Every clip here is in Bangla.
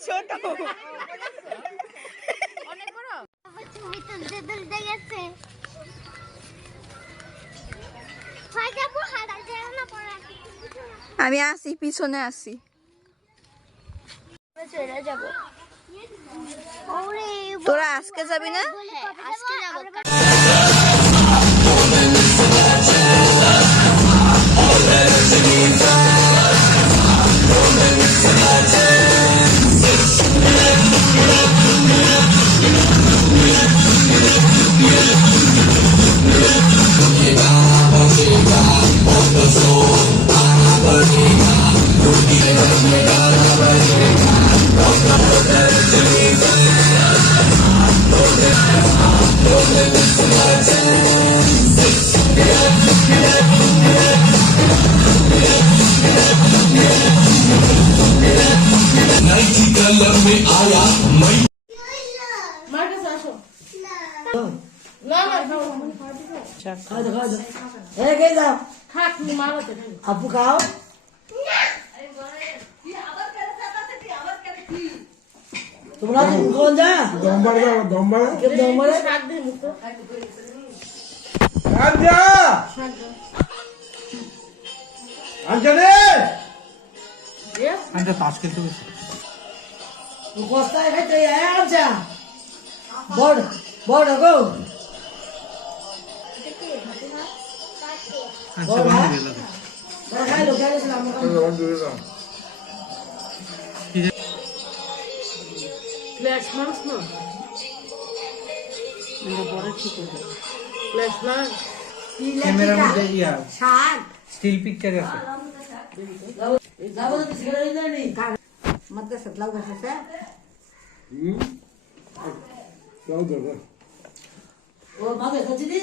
ছোট আমি আসি পিছনে আসি তোরা আজকে যাবি না আজকে যাবো আপু খাও তোমরা কোন যা দমবার তাস খেলতে গেছে বস্তায় খাইতে আচ্ছা বড় বড় গো খাইলো খাইছিলাম ফ্ল্যাশ মার্কস না পরে ঠিক হবে ফ্ল্যাশ মার্ক ক্যামেরার মধ্যে ইয়া শাক স্টিল পিকচার আছে যাবো তো সিগারেট দেয়নি মত সতলাও গেছে যাও দাদা ও মাঝে খাচ্ছি দি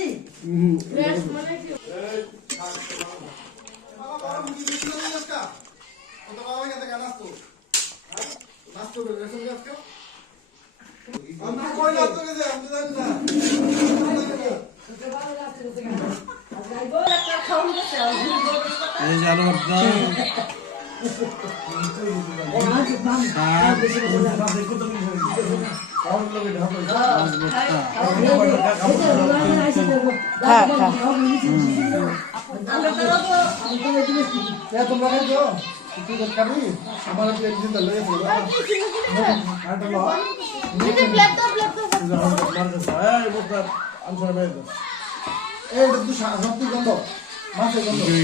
ফ্ল্যাশ মানে কি বাবা মুজি দিলো না কা তো বাবা এখানে কেন আসতো নাস্তো করে রেশন আজকে আমি কই নাস্তো করে আমি জানি না এই যে আলু ভর্তা তোমরা খাইছো আমার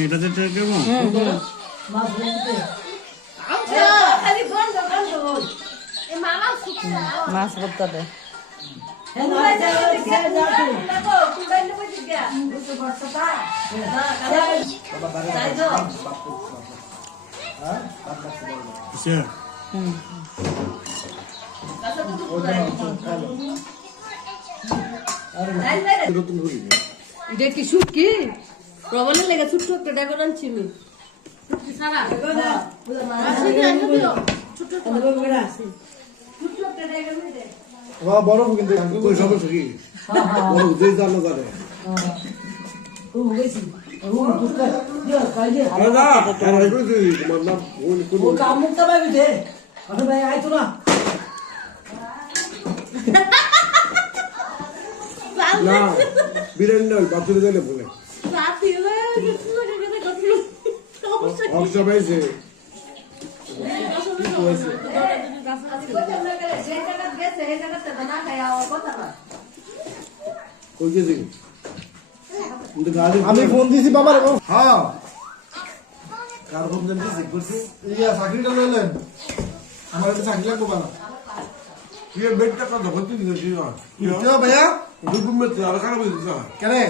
এটাতে কেমন মাছ করতে দে এটা কি শুটকি প্রবলেম লেগে ছোট্ট একটা ড্রাগন আনছি আমি শুটকি সারা বড় কিন্তু কই সমস্যা কি বড় যে জানো জানে দাদা তোমার নাম ও কামুকটা ভাই দে আরে ভাই আইতো না না বিরেন নয় বাতুরে দিলে বলে অবশ্য পাইছে আমি ফোন দিছি বাবার হ্যাঁ কার ফোন দিছি করছি ইয়া চাকরিটা লইলেন আমার একটা চাকরি লাগবো না ये बेड का धोती नहीं है क्या भैया रूम में चार खाना भी दिखा क्या रे